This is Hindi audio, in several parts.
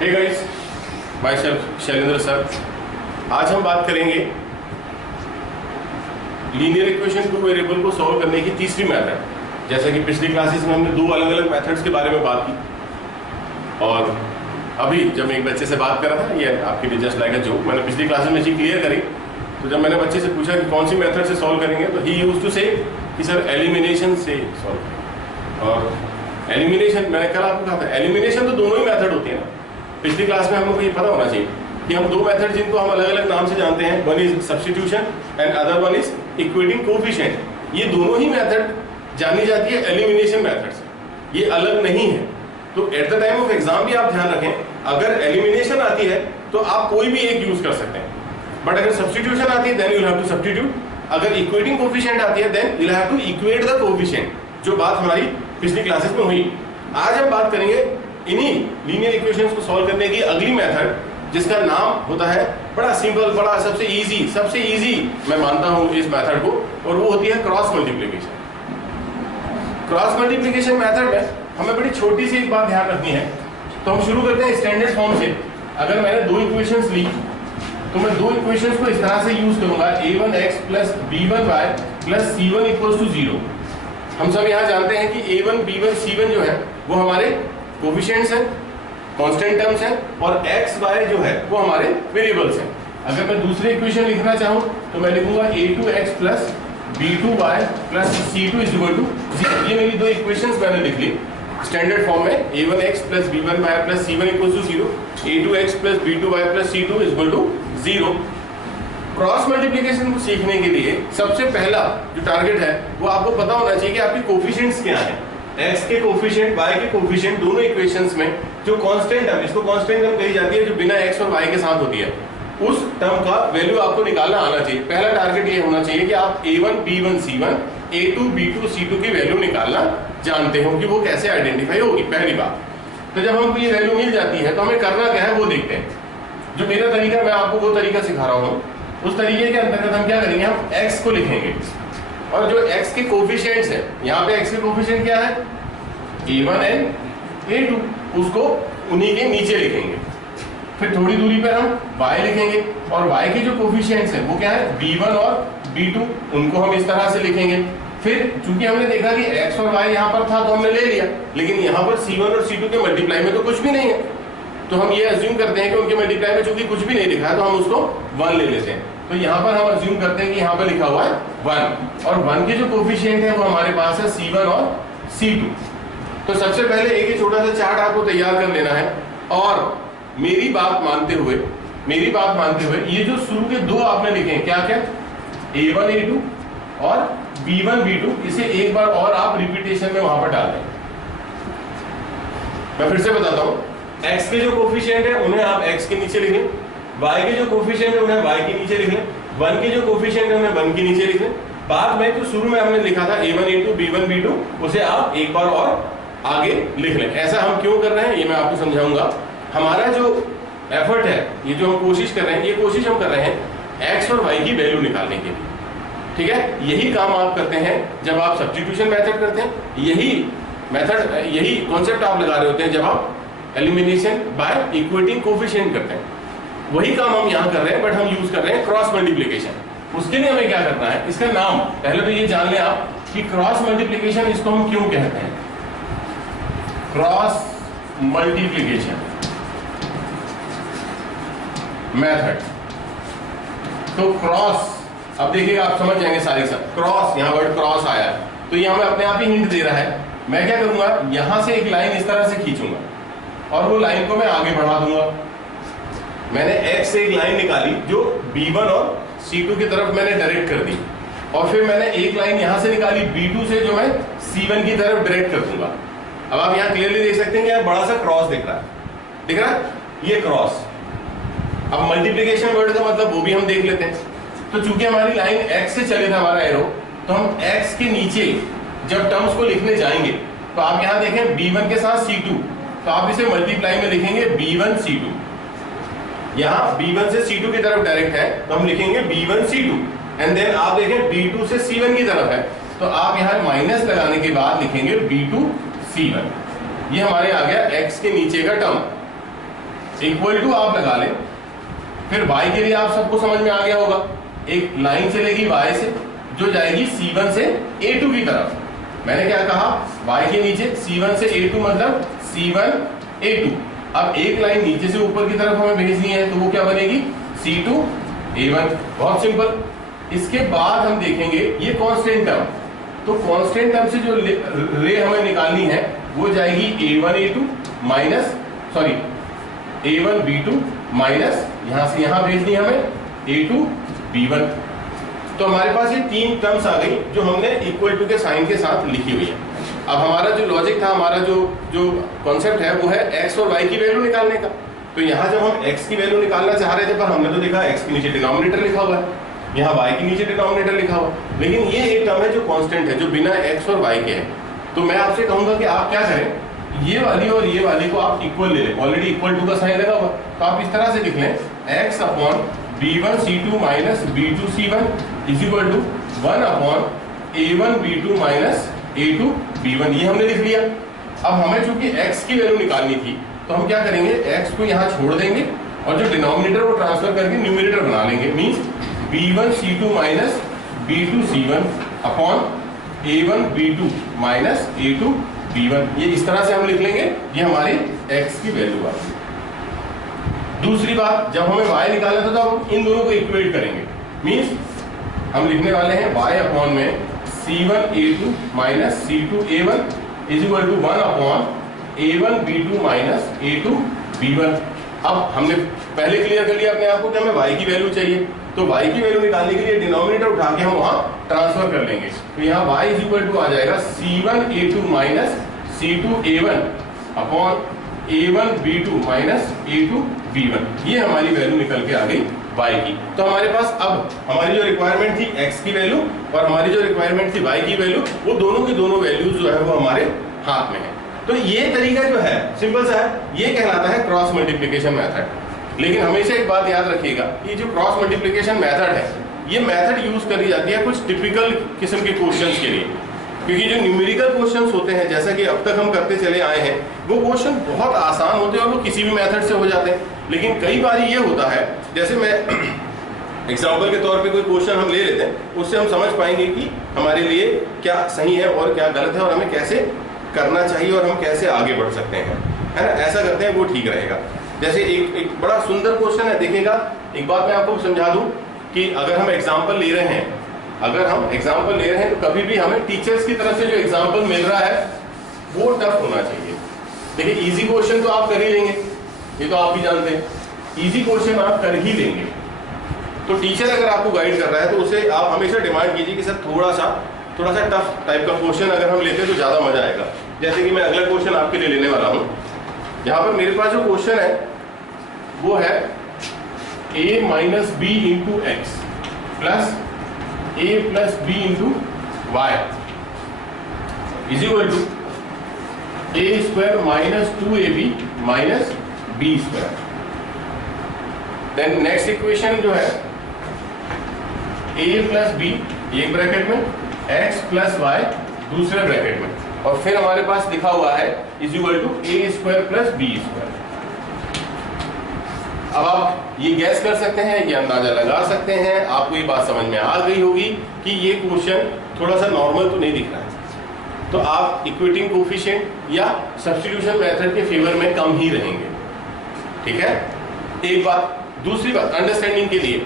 हे guys, myself Shailendra sir. आज हम बात करेंगे लीनियर इक्वेशन टू वेरिएबल को सॉल्व करने की तीसरी मेथड। जैसा कि पिछली क्लासेस में हमने दो अलग अलग मेथड्स के बारे में बात की, और अभी जब मैं एक बच्चे से बात कर रहा था, ये आपके लिए जस्ट लाइक अ जोक, मैंने पिछली क्लासेस में चीज क्लियर करी। तो जब मैंने बच्चे से पूछा कि कौन सी मेथड से सॉल्व करेंगे, तो ही यूज्ड टू से कि सर एलिमिनेशन से सॉल्व करें। और एलिमिनेशन मैंने कल आपको कहा था, एलिमिनेशन तो दोनों ही मेथड होती है ना। पिछली क्लास में हम लोग को ये पता होना चाहिए कि हम दो मेथड जिनको हम अलग अलग नाम से जानते हैं, one is substitution and other one is equating coefficient. ये दोनों ही मेथड जानी जाती है एलिमिनेशन मेथड से, ये अलग नहीं है। तो at the time of exam भी आप ध्यान रखें, अगर एलिमिनेशन आती है तो आप कोई भी एक यूज कर सकते हैं, बट अगर सब्स्टिट्यूशन आती है then you will have to substitute. अगर इक्वेटिंग कोएफिशिएंट आती है then you will have to equate the coefficient, जो बात हमारी पिछली क्लासेस में हुई। आज हम बात करेंगे इन्हीं लीनियर इक्वेशंस को सॉल्व करने की अगली मेथड, जिसका नाम होता है बड़ा सिंपल, बड़ा सबसे इजी मैं मानता हूं इस मेथड को, और वो होती है cross multiplication. Cross multiplication method में हमें बड़ी छोटी सी एक बात ध्यान रखनी है। तो हम शुरू करते हैं स्टैंडर्ड फॉर्म से। अगर मैंने दो इक्वेशंस ली तो मैं दो इक्वेशंस को इस तरह से यूज करूंगा, a1x plus b1y plus c1 equals to 0। हम सब यहाँ जानते हैं कि a1 b1 c1 जो है वो हमारे कोफिशिएंट्स हैं, कांस्टेंट टर्म्स हैं, और x y जो है वो हमारे वेरिएबल्स हैं। अगर मैं दूसरी इक्वेशन लिखना चाहूँ तो मैं लिखूंगा a2x plus b2y plus c2 is equal to 0। ये मेरी दो इक्वेशंस मैंने लिख ली स्टैंडर्ड फॉर्म में, a1x plus b1y plus c1 equal to 0, a2x plus b2y plus c2 is equal to 0। Cross multiplication को सीखने के लिए सबसे पहला जो टारगेट है वो आपको पता होना चाहिए कि आपकी कोफिशिएंट्स क्या है। x के कोफिशिएंट, y के कोफिशिएंट, दोनों इक्वेशंस में जो कांस्टेंट टर्म, इसको कांस्टेंट टर्म कही जाती है, जो बिना x और y के साथ होती है, उस टर्म का वैल्यू आपको निकालना आना चाहिए। पहला टारगेट ये होना चाहिए कि आप a1 b1 c1 a2 b2 c2 की वैल्यू निकालना जानते हो कि वो कैसे आइडेंटिफाई होगी, पहली बात। तो जब हमको ये वैल्यू मिल जाती है तो हमें करना क्या है वो देखते हैं। जो मेरा तरीका, मैं आपको वो तरीका सिखा रहा हूँ, उस तरीके के अंतर्गत हम क्या करेंगे, हम x को लिखेंगे, और जो x के कोफिशिएंट्स है, यहाँ पे x के कोफिशिएंट क्या है, a1 and a2, उसको उन्हीं के नीचे लिखेंगे। फिर थोड़ी दूरी पर हम y लिखेंगे, और y के जो कोफिशिएंट्स हैं वो क्या है, b1 और b2, उनको हम इस तरह से लिखेंगे। फिर चूंकि हमने देखा कि x और y यहाँ पर था तो हमने ले लिया, लेकिन यहाँ पर c1 और c2 के मल्टीप्लाई में तो कुछ भी नहीं है, तो हम ये अज्यूम करते हैं कि उनके मल्टीप्लाई में चूंकि कुछ भी नहीं लिखा है तो हम उसको 1 ले लेते हैं। तो यहाँ पर हम अज्यूम करते हैं कि यहाँ पर लिखा हुआ है 1, और 1 के जो कोफिशिएंट है वो हमारे पास है c1 और c2। तो सबसे पहले एक ही छोटा सा चार्ट आपको तैयार कर लेना है, और मेरी बात मानते हुए ये जो शुरू के दो आपने लिखे हैं, क्या क्या, a1 a2 और b1 b2, इसे एक बार और आप रिपीटेशन में वहां पर डाल दें। मैं फिर से बताता हूं, x के जो कोफिशिएंट है उन्हें आप x के नीचे लिखें, y के जो कोफिशिएंट है उन्हें y के नीचे लिख लें, 1 के जो कोफिशिएंट है उन्हें 1 के नीचे लिख लें। बाद में जो शुरू में हमने लिखा था a1 a2 b1 b2, उसे आप एक बार और आगे लिख लें। ऐसा हम क्यों कर रहे हैं ये मैं आपको समझाऊंगा। हमारा जो एफर्ट है, ये जो हम कोशिश कर रहे हैं, ये कोशिश हम कर रहे हैं x और y की वैल्यू निकालने के लिए, ठीक है। यही काम आप करते हैं जब आप सब्स्टिट्यूशन मेथड करते हैं, यही कॉन्सेप्ट आप लगा रहे होते हैं जब आप एलिमिनेशन बाय इक्वेटिंग कोफिशिएंट करते हैं। वही काम हम यहाँ कर रहे हैं, बट हम यूज कर रहे हैं क्रॉस मल्टीप्लिकेशन। उसके लिए हमें क्या करना है, इसका नाम पहले तो ये जान लें आप कि क्रॉस मल्टीप्लिकेशन इसको हम क्यों कहते हैं, क्रॉस मल्टीप्लिकेशन मेथड। तो क्रॉस, अब देखिएगा आप समझ जाएंगे सारे सब, क्रॉस, यहाँ वर्ड क्रॉस आया है तो ये हमें अपने आप ही हिंट दे रहा है। मैं क्या करूंगा, यहां से एक लाइन इस तरह से खींचूंगा और वो लाइन को मैं आगे बढ़ा दूंगा। मैंने x से एक लाइन निकाली जो b1 और c2 की तरफ मैंने डायरेक्ट कर दी, और फिर मैंने एक लाइन यहां से निकाली b2 से जो मैं c1 की तरफ डायरेक्ट कर दूंगा। अब आप यहाँ क्लियरली देख सकते हैं कि यहाँ बड़ा सा क्रॉस दिख रहा है, ये क्रॉस। अब मल्टीप्लिकेशन वर्ड का मतलब वो भी हम देख लेते हैं। तो चूंकि हमारी लाइन x से चले था हमारा एरो, तो हम x के नीचे जब टर्म्स को लिखने जाएंगे तो आप यहाँ देखें b1 के साथ c2, तो आप इसे मल्टीप्लाई में लिखेंगे b1 c2। यहाँ b1 से c2 की तरफ डायरेक्ट है तो हम लिखेंगे b1 c2, एंड देन आप देखें b2 से c1 की तरफ है तो आप यहाँ माइनस लगाने के बाद लिखेंगे b2 c1। ये हमारे आ गया x के नीचे का टर्म। इक्वल टू आप लगा लें, फिर y के लिए आप सबको समझ में आ गया होगा, एक लाइन चलेगी y से जो जाएगी C1 से A2 की तरफ। मैंने क्या कहा, y के नीचे C1 से A2 मतलब C1 A2। अब एक लाइन नीचे से ऊपर की तरफ हमें भेजनी है तो वो क्या बनेगी, C2 A1। बहुत सिंपल। इसके बाद हम देखेंगे ये कांस्टेंट टर्म, तो कांस्टेंट टर्म से जो रे हमें निकालनी है वो जाएगी A1 A2 minus sorry A1 B2 minus यहां से यहां भेजनी है हमें A2 B1। तो हमारे पास ये तीन टर्म्स आ गई जो हमने इक्वल टू के साइन के साथ लिखी हुई है। अब हमारा जो लॉजिक था, हमारा जो कॉन्सेप्ट है वो है x और y की वैल्यू निकालने का। तो यहाँ जब हम x की वैल्यू निकालना चाह रहे थे, पर हमने तो देखा x के नीचे डिनोमिनेटर लिखा हुआ है, यहाँ y के नीचे डिनोमिनेटर लिखा हुआ है, लेकिन ये एक टर्म है जो कांस्टेंट है, जो बिना x और y के है। तो मैं आपसे कहूंगा कि आप क्या करें, ये वाली और ये वाली को आप इक्वल ले लें। ऑलरेडी इक्वल टू का साइन लगा हुआ, तो आप इस तरह से लिख लें x upon b1 c2 minus b2 c1 is equal to 1 upon a1 b2 minus a2 b1। ये हमने लिख लिया। अब हमें चूंकि x की वैल्यू निकालनी थी तो हम क्या करेंगे, x को यहाँ छोड़ देंगे और जो डिनोमिनेटर वो ट्रांसफर करके न्यूमरेटर बना लेंगे। Means b1 c2 minus b2 c1 upon a1 b2 minus a2 b1। ये इस तरह से हम लिख लेंगे, ये हमारी x की वैल्यू आ गई। दूसरी बात, जब हमें y निकालना था तो हम इन दोनों को इक्वेट करेंगे। मींस हम लिखने वाले हैं y अपॉन में c1 a2 minus c2 a1 is equal to 1 upon a1 b2 minus a2 b1। अब हमने पहले क्लियर कर लिया अपने आप को कि हमें y की वैल्यू चाहिए, तो y की वैल्यू निकालने के लिए डिनोमिनेटर उठा के हम वहां ट्रांसफर कर लेंगे। तो यहाँ y इज इक्वल टू आ जाएगा c1 a2 minus c2 a1 upon a1 b2 minus a2 b1। ये हमारी वैल्यू निकल के आ गई y की। तो हमारे पास अब हमारी जो रिक्वायरमेंट थी x की वैल्यू और हमारी जो रिक्वायरमेंट थी y की वैल्यू, वो दोनों की दोनों वैल्यूज जो है वो हमारे हाथ में है। तो ये तरीका जो है सिंपल सा है, ये कहलाता है क्रॉस मल्टीप्लिकेशन मेथड। लेकिन हमेशा एक बात याद रखिएगा कि जो क्रॉस मल्टीप्लिकेशन मेथड है, ये मेथड यूज करी जाती है कुछ टिपिकल किस्म के क्वेश्चंस के लिए, क्योंकि जो न्यूमेरिकल क्वेश्चंस होते हैं जैसा कि अब तक हम करते चले आए हैं, वो क्वेश्चन बहुत आसान होते हैं और वो किसी भी मेथड से हो जाते हैं। लेकिन कई बार ये होता है, जैसे मैं एग्जाम्पल के तौर पे कोई क्वेश्चन हम ले लेते हैं, उससे हम समझ पाएंगे कि हमारे लिए क्या सही है और क्या गलत है और हमें कैसे करना चाहिए और हम कैसे आगे बढ़ सकते हैं, है ना। ऐसा करते हैं वो ठीक रहेगा। जैसे एक बड़ा सुंदर क्वेश्चन है, देखिएगा। एक बात मैं आपको समझा दूं कि अगर हम एग्जाम्पल ले रहे हैं तो कभी भी हमें टीचर्स की तरफ से जो एग्जाम्पल मिल रहा है वो टफ होना चाहिए। देखिए, इजी क्वेश्चन तो आप कर ही लेंगे, ये तो आप भी जानते हैं, इजी क्वेश्चन आप कर ही लेंगे। तो टीचर अगर आपको गाइड कर रहा है तो उसे आप हमेशा डिमांड कीजिए कि सर थोड़ा सा टफ टाइप का क्वेश्चन अगर हम लेते हैं तो ज़्यादा मजा आएगा। जैसे कि मैं अगला क्वेश्चन आपके लिए लेने वाला हूँ। यहाँ पर मेरे पास जो क्वेश्चन है वो है a minus B into X plus a plus B into Y is equal to a square minus 2ab minus b square. Then next equation जो है a प्लस बी एक ब्रैकेट में, x प्लस वाई दूसरे ब्रैकेट में, और फिर हमारे पास लिखा हुआ है is equal to a square plus b square. अब आप ये गैस कर सकते हैं, ये अंदाजा लगा सकते हैं, आपको ये बात समझ में आ गई होगी कि ये क्वेश्चन थोड़ा सा नॉर्मल तो नहीं दिख रहा है, तो आप इक्वेटिंग कोफिशिएंट या सब्स्टिट्यूशन मेथड के फेवर में कम ही रहेंगे। ठीक है, एक बात। दूसरी बात, अंडरस्टैंडिंग के लिए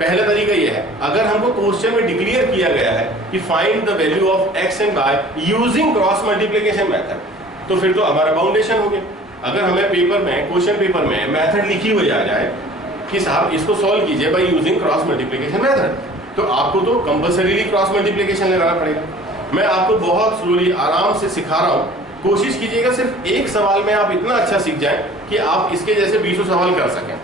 पहला तरीका यह है, अगर हमको क्वेश्चन में डिक्लेयर किया गया है कि find the value of x and y using cross multiplication method, तो फिर तो हमारा बाउंडेशन हो गया। अगर हमें पेपर में, क्वेश्चन पेपर में मेथड लिखी हुई आ जाए कि साहब इसको सॉल्व कीजिए by using cross multiplication method, तो आपको तो कंपल्सरीली क्रॉस मल्टीप्लिकेशन लगाना पड़ेगा। मैं आपको बहुत स्लोली आराम से सिखा रहा हूँ, कोशिश कीजिएगा सिर्फ एक सवाल में आप इतना अच्छा सीख जाएं कि आप इसके जैसे 20 सवाल कर सकें।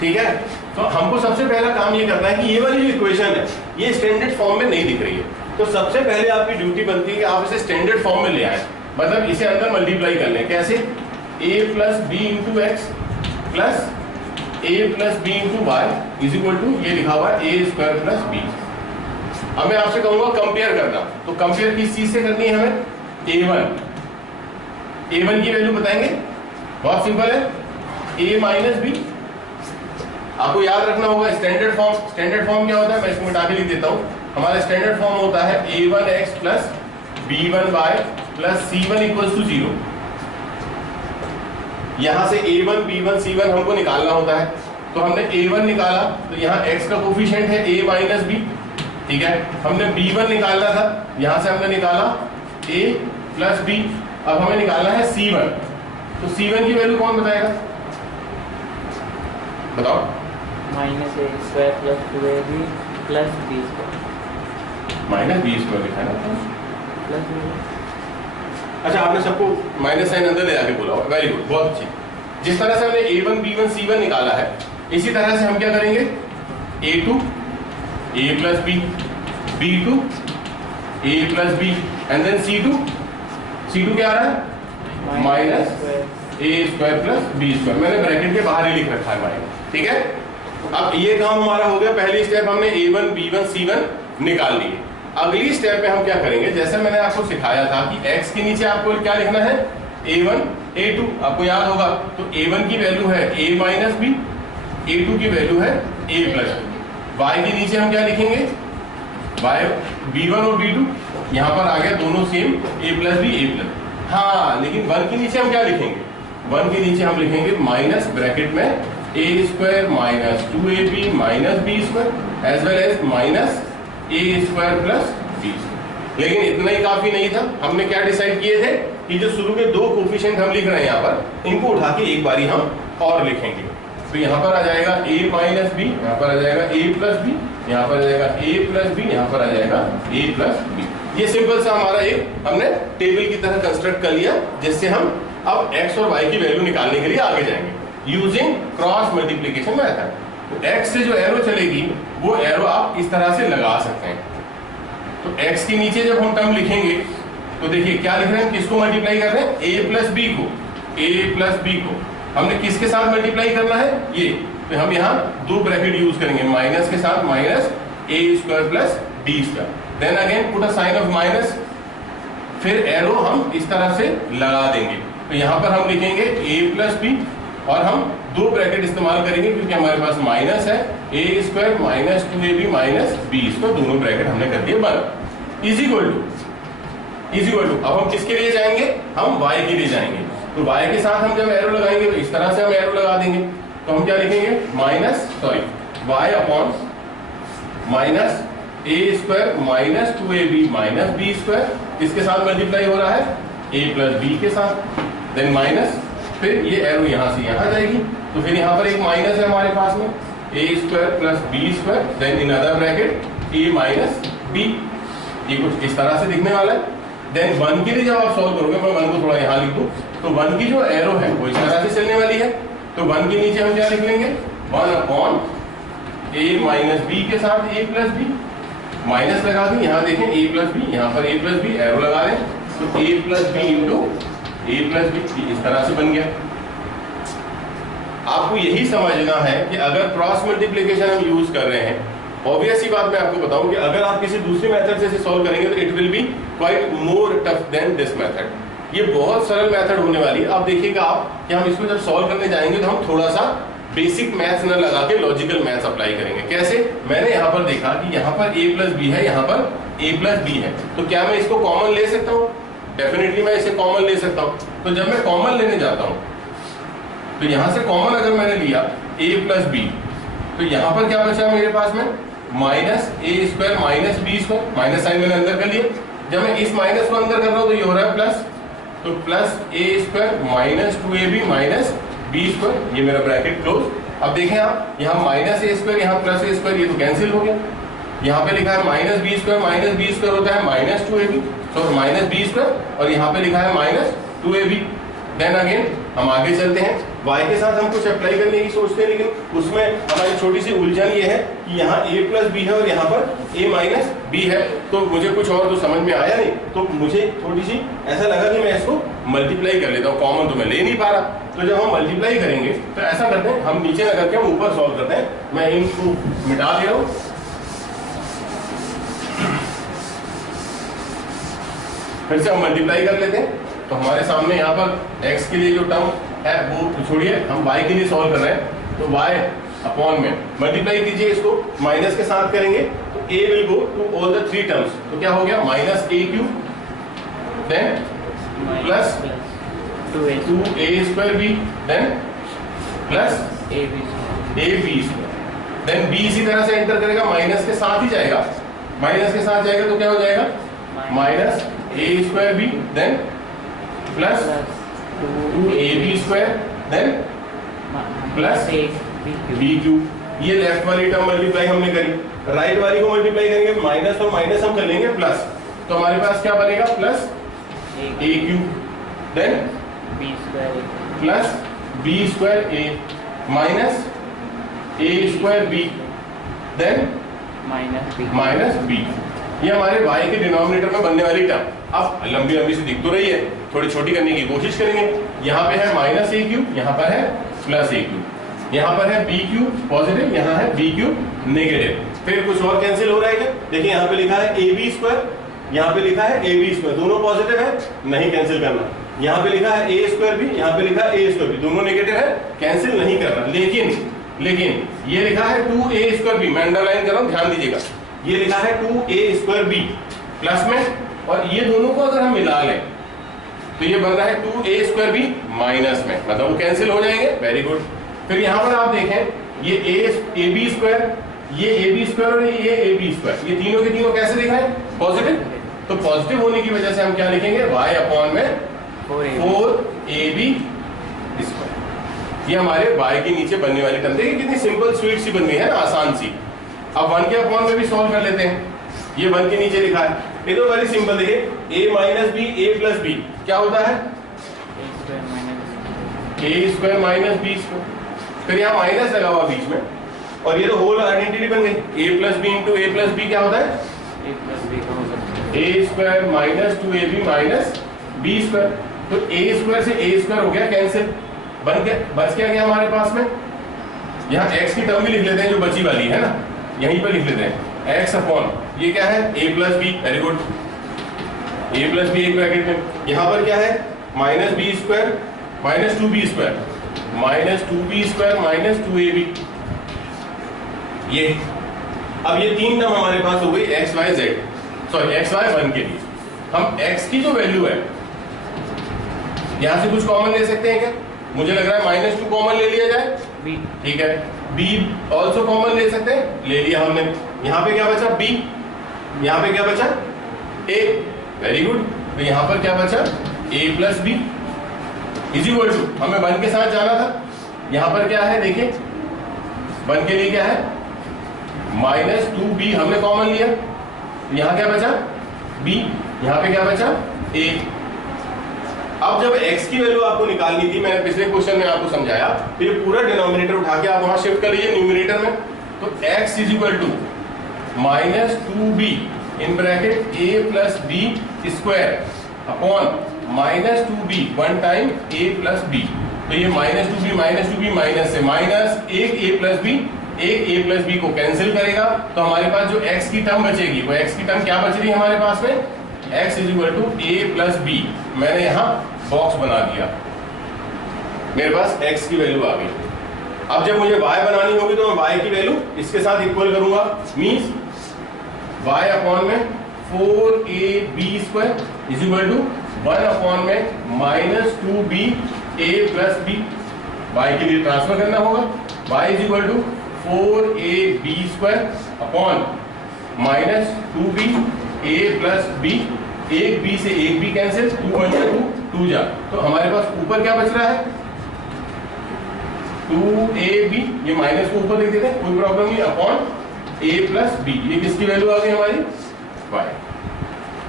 ठीक है, तो हमको सबसे पहला काम ये करना है कि ये वाली जो इक्वेशन है ये स्टैंडर्ड फॉर्म में नहीं दिख रही है, तो सबसे पहले आपकी ड्यूटी बनती है कि आप इसे स्टैंडर्ड फॉर्म में ले आए, मतलब इसे अंदर मल्टीप्लाई कर लें। कैसे? a plus B into X plus a plus B into Y is equal to, ये लिखा हुआ है a स्क्वायर प्लस बी। अब मैं आपसे कहूंगा कंपेयर करना, तो कंपेयर किस चीज से करनी है हमें? a1 की वैल्यू बताएंगे, बहुत सिंपल है। a minus B. आपको याद रखना होगा स्टैंडर्ड फॉर्म क्या होता है, मैं इसको मिटा के लिख देता हूं। हमारा स्टैंडर्ड फॉर्म होता है a1x plus b1y plus c1 equal to 0। यहां से a1 b1 c1 हमको निकालना होता है, तो हमने a1 निकाला, तो यहाँ x का कोफिशिएंट है a माइनस बी, ठीक है। हमने b1 निकालना था, यहां से हमने निकाला a प्लस b। अब हमें निकालना है c1, तो c1 की वैल्यू कौन बताएगा, बताओ। Minus a square plus 2ab plus b square. Minus b square लिखा है ना, प्लस अच्छा आपने सबको माइनस साइन अंदर ले आके बोला, वेरी गुड, बहुत अच्छी। जिस तरह से हमने a1 b1 c1 निकाला है, इसी तरह से हम क्या करेंगे, a2 a plus b, b2 a plus b and then c2 क्या आ रहा है, minus a square plus b square. मैंने ब्रैकेट के बाहर ही लिख रखा है माइनस, ठीक है। अब ये काम हमारा हो गया, पहली स्टेप हमने a1 b1 c1 निकाल लिए। अगली स्टेप में हम क्या करेंगे, जैसे मैंने आपको सिखाया था कि x के नीचे आपको क्या लिखना है, a1 a2, आपको याद होगा। तो a1 की वैल्यू है a माइनस बी, a2 की वैल्यू है a प्लस बी। y के नीचे हम क्या लिखेंगे, y b1 और b2, यहाँ पर आ गया दोनों same a plus B a plus. हाँ, लेकिन 1 के नीचे हम क्या लिखेंगे, 1 के नीचे हम लिखेंगे माइनस ब्रैकेट में a square minus 2ab minus b square as well as minus a square plus b square. लेकिन इतना ही काफी नहीं था, हमने क्या डिसाइड किए थे कि जो शुरू के दो कोफिशिएंट हम लिख रहे हैं यहाँ पर, इनको उठा के एक बारी हम और लिखेंगे। तो यहाँ पर आ जाएगा a माइनस बी, यहाँ पर आ जाएगा a प्लस बी, यहाँ पर आ जाएगा a प्लस बी, यहाँ पर आ जाएगा a प्लस बी। ये सिंपल सा हमारा एक हमने टेबल की तरह कंस्ट्रक्ट कर लिया, जिससे हम अब x और y की वैल्यू निकालने के लिए आगे जाएंगे यूजिंग क्रॉस मल्टीप्लिकेशन मेथड। तो x से जो एरो चलेगी वो एरो आप इस तरह से लगा सकते हैं। तो x के नीचे जब हम टर्म लिखेंगे तो देखिए क्या लिख रहे हैं, किसको मल्टीप्लाई कर रहे हैं, a प्लस बी को, a प्लस बी को हमने किसके साथ मल्टीप्लाई करना है, ये। तो हम यहाँ दो ब्रैकेट यूज करेंगे, माइनस के साथ minus a square plus b square, then again put a sign of minus, फिर एरो हम इस तरह से लगा देंगे। तो यहाँ पर हम लिखेंगे a प्लस बी, और हम दो ब्रैकेट इस्तेमाल करेंगे क्योंकि हमारे पास माइनस है, a square minus 2ab minus b square, दोनों ब्रैकेट हमने कर दिए बंद। इज इक्वल टू अब हम किसके लिए जाएंगे, हम y के लिए जाएंगे। तो y के साथ हम जब एरो लगाएंगे तो इस तरह से हम एरो लगा देंगे। तो हम क्या लिखेंगे, y upon minus a square minus 2ab minus b square, किसके साथ मल्टीप्लाई हो रहा है, a प्लस b के साथ, देन माइनस, फिर ये एरो यहाँ से यहाँ जाएगी, तो फिर यहाँ पर एक माइनस है हमारे पास में, a square plus b square, then in other bracket a minus b। ये कुछ इस तरह से दिखने वाला है। देन 1 के लिए जब आप सॉल्व करोगे, मैं 1 को थोड़ा यहाँ लिख दूँ, तो 1 की जो एरो है वो इस तरह से चलने वाली है। तो 1 के नीचे हम क्या लिख लेंगे, 1 अपॉन a माइनस b के साथ a प्लस b, माइनस लगा दें, यहाँ देखें a प्लस b, यहाँ पर a प्लस b, एरो लगा दें, तो a plus b into a plus B इस तरह से बन गया। आपको यही समझना है कि अगर क्रॉस मल्टीप्लिकेशन हम यूज कर रहे हैं, ऑब्वियस ही बात मैं आपको बताऊं कि अगर आप किसी दूसरे मेथड से इसे सॉल्व करेंगे तो it will be quite more tough than this method. ये बहुत सरल मेथड होने वाली है। आप देखिएगा आप कि हम इसको जब सॉल्व करने जाएंगे तो हम थोड़ा सा बेसिक मैथ्स न लगा के लॉजिकल मैथ्स अप्लाई करेंगे। कैसे, मैंने यहाँ पर देखा कि यहाँ पर a प्लस बी है, यहाँ पर a प्लस बी है, तो क्या मैं इसको कॉमन ले सकता हूँ, डेफिनेटली मैं इसे कॉमन ले सकता हूँ। तो जब मैं कॉमन लेने जाता हूँ तो यहाँ से कॉमन अगर मैंने लिया a प्लस बी, तो यहाँ पर क्या बचा मेरे पास में, minus a square minus b square, minus sign मैंने अंदर कर लिया। जब मैं इस माइनस को अंदर कर रहा हूँ तो ये हो रहा है प्लस, तो plus a square minus 2ab minus b square, ये मेरा ब्रैकेट क्लोज। अब देखें आप, यहाँ माइनस a स्क्वायर, यहाँ प्लस a स्क्वायर, ये तो कैंसिल हो गया। यहाँ पे लिखा है माइनस b स्क्वायर होता है माइनस 2ab, तो माइनस b स्क्वायर, और यहाँ पे लिखा है माइनस 2ab। देन अगेन हम आगे चलते हैं, y के साथ हम कुछ अप्लाई करने की सोचते हैं, लेकिन उसमें हमारी छोटी सी उलझन ये है कि यहाँ a प्लस बी है और यहाँ पर a माइनस बी है, तो मुझे कुछ और तो समझ में आया नहीं, तो मुझे थोड़ी सी ऐसा लगा कि मैं इसको मल्टीप्लाई कर लेता हूँ, कॉमन तो मैं ले नहीं पा रहा। तो जब हम मल्टीप्लाई करेंगे तो ऐसा करते हैं, हम नीचे लगा के हम ऊपर सॉल्व करते हैं। मैं इनको मिटा दे रहा हूँ, फिर से हम मल्टीप्लाई कर लेते हैं। तो हमारे सामने यहाँ पर x के लिए जो टर्म है वो छोड़िए, हम y के लिए सॉल्व कर रहे हैं, तो y अपॉन में मल्टीप्लाई कीजिए, इसको माइनस के साथ करेंगे तो a will go to all the three terms, तो क्या हो गया minus a cube then plus 2a square b then plus AB square then b इसी तरह से एंटर करेगा, माइनस के साथ ही जाएगा, माइनस के साथ जाएगा तो क्या हो जाएगा minus a square b then plus 2ab square then plus b cube. ये लेफ्ट वाली टर्म मल्टीप्लाई हमने करी, राइट वाली को मल्टीप्लाई करेंगे, माइनस और माइनस हम कर लेंगे प्लस, तो हमारे पास क्या बनेगा plus a cube then B square plus b square a minus a square b then minus b। ये हमारे y के डिनोमिनेटर में बनने वाली टर्म। अब लंबी लंबी सी दिख तो रही है, थोड़ी छोटी करने की कोशिश करेंगे। यहाँ पे है माइनस a क्यूब, यहाँ पर है प्लस a क्यूब, यहाँ पर है b क्यूब पॉजिटिव, यहाँ है b क्यूब नेगेटिव। फिर कुछ और कैंसिल हो रहा है क्या? देखिए यहाँ पे लिखा है ab स्क्वायर, यहाँ पे लिखा है ab स्क्वायर, दोनों पॉजिटिव है, नहीं कैंसिल करना। यहाँ पे लिखा है a स्क्वायर भी, यहाँ पे लिखा है a स्क्वायर भी, दोनों नेगेटिव है, कैंसिल नहीं करना। लेकिन ये लिखा है 2a स्क्वायर b, मैं अंडरलाइन कर रहा हूँ, ध्यान दीजिएगा, ये लिखा है 2a स्क्वायर b प्लस में, और ये दोनों को अगर हम मिला लें तो ये बन रहा है 2a स्क्वायर b माइनस में, मतलब वो कैंसिल हो जाएंगे। Very good. फिर यहाँ पर आप देखें ये ab स्क्वायर, ये ab स्क्वायर और ये ab स्क्वायर, ये तीनों के तीनों कैसे दिख रहे हैं पॉजिटिव, तो पॉजिटिव होने की वजह से हम क्या लिखेंगे y अपॉन में 4ab स्क्वायर। ये हमारे y के नीचे बनने वाली टर्म, देखिए कितनी सिंपल स्वीट सी बन गई है ना, आसान सी। अब 1 के अपॉन में भी सॉल्व कर लेते हैं, ये 1 के नीचे लिखा है, ये तो वेरी सिंपल। देखिए a minus b a plus b क्या होता है a square minus b square, फिर यहाँ माइनस लगा हुआ बीच में, और ये तो होल आइडेंटिटी बन गई a plus b into a plus b क्या होता है a square minus 2ab minus b square. तो a स्क्वायर से a स्क्वायर हो गया कैंसिल, बन गया, बच क्या गया हमारे पास में। यहाँ x की टर्म भी लिख लेते हैं जो बची वाली है ना, यहीं पर लिख लेते हैं x अपॉन ये क्या है a plus B, very good, a plus B एक ब्रैकेट में, यहाँ पर क्या है minus b square minus 2b square minus 2b square minus 2ab। ये अब ये तीन टर्म हमारे पास हो गई x y z, sorry x y 1 के लिए। हम x की जो वैल्यू है यहाँ से कुछ कॉमन ले सकते हैं क्या? मुझे लग रहा है माइनस 2 कॉमन ले लिया जाए, ठीक है, b ऑल्सो कॉमन ले सकते हैं, ले लिया हमने। यहाँ पे क्या बचा b, यहाँ पे क्या बचा a, वेरी गुड। तो यहाँ पर क्या बचा a plus b is equal to, हमें 1 के साथ जाना था, यहाँ पर क्या है देखिए 1 के लिए क्या है माइनस 2b हमने कॉमन लिया, यहाँ क्या बचा b, यहाँ पे क्या बचा a। अब जब x की वैल्यू आपको निकालनी थी, मैंने पिछले क्वेश्चन में आपको समझाया, तो ये पूरा डिनोमिनेटर उठा के आप वहां शिफ्ट कर लीजिए न्यूमरेटर में, तो x is equal to minus 2b in bracket a plus b square upon minus 2b 1 time a plus b। तो ये माइनस 2b माइनस से माइनस एक a प्लस b, एक a प्लस b को कैंसिल करेगा, तो हमारे पास जो x की टर्म बचेगी वो x की टर्म क्या बच रही है हमारे पास में x is equal to a plus b। मैंने यहाँ बॉक्स बना दिया, मेरे पास x की वैल्यू आ गई। अब जब मुझे y बनानी होगी तो मैं y की वैल्यू इसके साथ इक्वल करूंगा, मींस y अपॉन में 4ab square is equal to 1 upon में minus 2b a plus b। y के लिए ट्रांसफर करना होगा, y is equal to 4ab square upon minus 2b a plus b, एक b से एक b कैंसिल, 2 1 जा 2 जा, तो हमारे पास ऊपर क्या बच रहा है 2ab, ये माइनस को ऊपर लिख देते हैं, कोई प्रॉब्लम नहीं, अपॉन a प्लस b। ये किसकी वैल्यू आ गई हमारी y।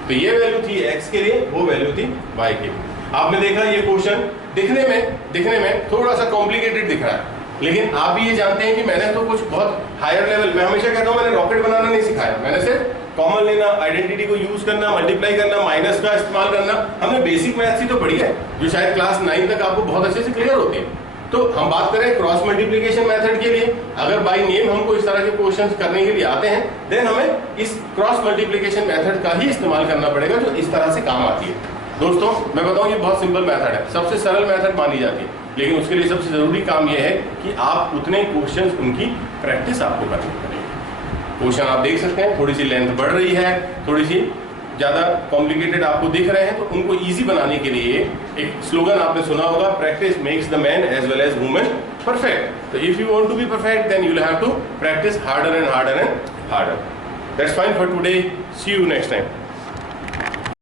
तो ये वैल्यू थी x के लिए, वो वैल्यू थी y के लिए। आपने देखा ये क्वेश्चन दिखने में थोड़ा सा कॉम्प्लिकेटेड दिख रहा है, लेकिन आप भी ये जानते हैं कि मैंने तो कुछ बहुत हायर लेवल, मैं हमेशा कहता हूँ मैंने रॉकेट बनाना नहीं सिखाया, मैंने सिर्फ कॉमन लेना, आइडेंटिटी को यूज करना, मल्टीप्लाई करना, माइनस का इस्तेमाल करना, हमने बेसिक मैथ्स ही तो पढ़ी है जो शायद क्लास 9 तक आपको बहुत अच्छे से क्लियर होती है। तो हम बात करें क्रॉस मल्टीप्लिकेशन मेथड के लिए, अगर बाय नेम हमको इस तरह के क्वेश्चंस करने के लिए आते हैं, देन हमें इस क्रॉस मल्टीप्लिकेशन मेथड का ही इस्तेमाल करना पड़ेगा जो इस तरह से काम आती है। दोस्तों मैं बताऊं ये बहुत सिंपल मेथड है, सबसे सरल मेथड मानी जाती है। लेकिन उसके लिए सबसे ज़रूरी काम यह है कि आप उतने क्वेश्चंस उनकी प्रैक्टिस आपको करनी पड़ेगी। क्वेश्चन आप देख सकते हैं, थोड़ी सी लेंथ बढ़ रही है, थोड़ी सी ज़्यादा कॉम्प्लिकेटेड आपको दिख रहे हैं, तो उनको ईजी बनाने के लिए एक स्लोगन आपने सुना होगा, practice makes the man as well as women perfect. तो if you want to be perfect then you will have to practice harder and harder and harder. That's fine for today, see you next time.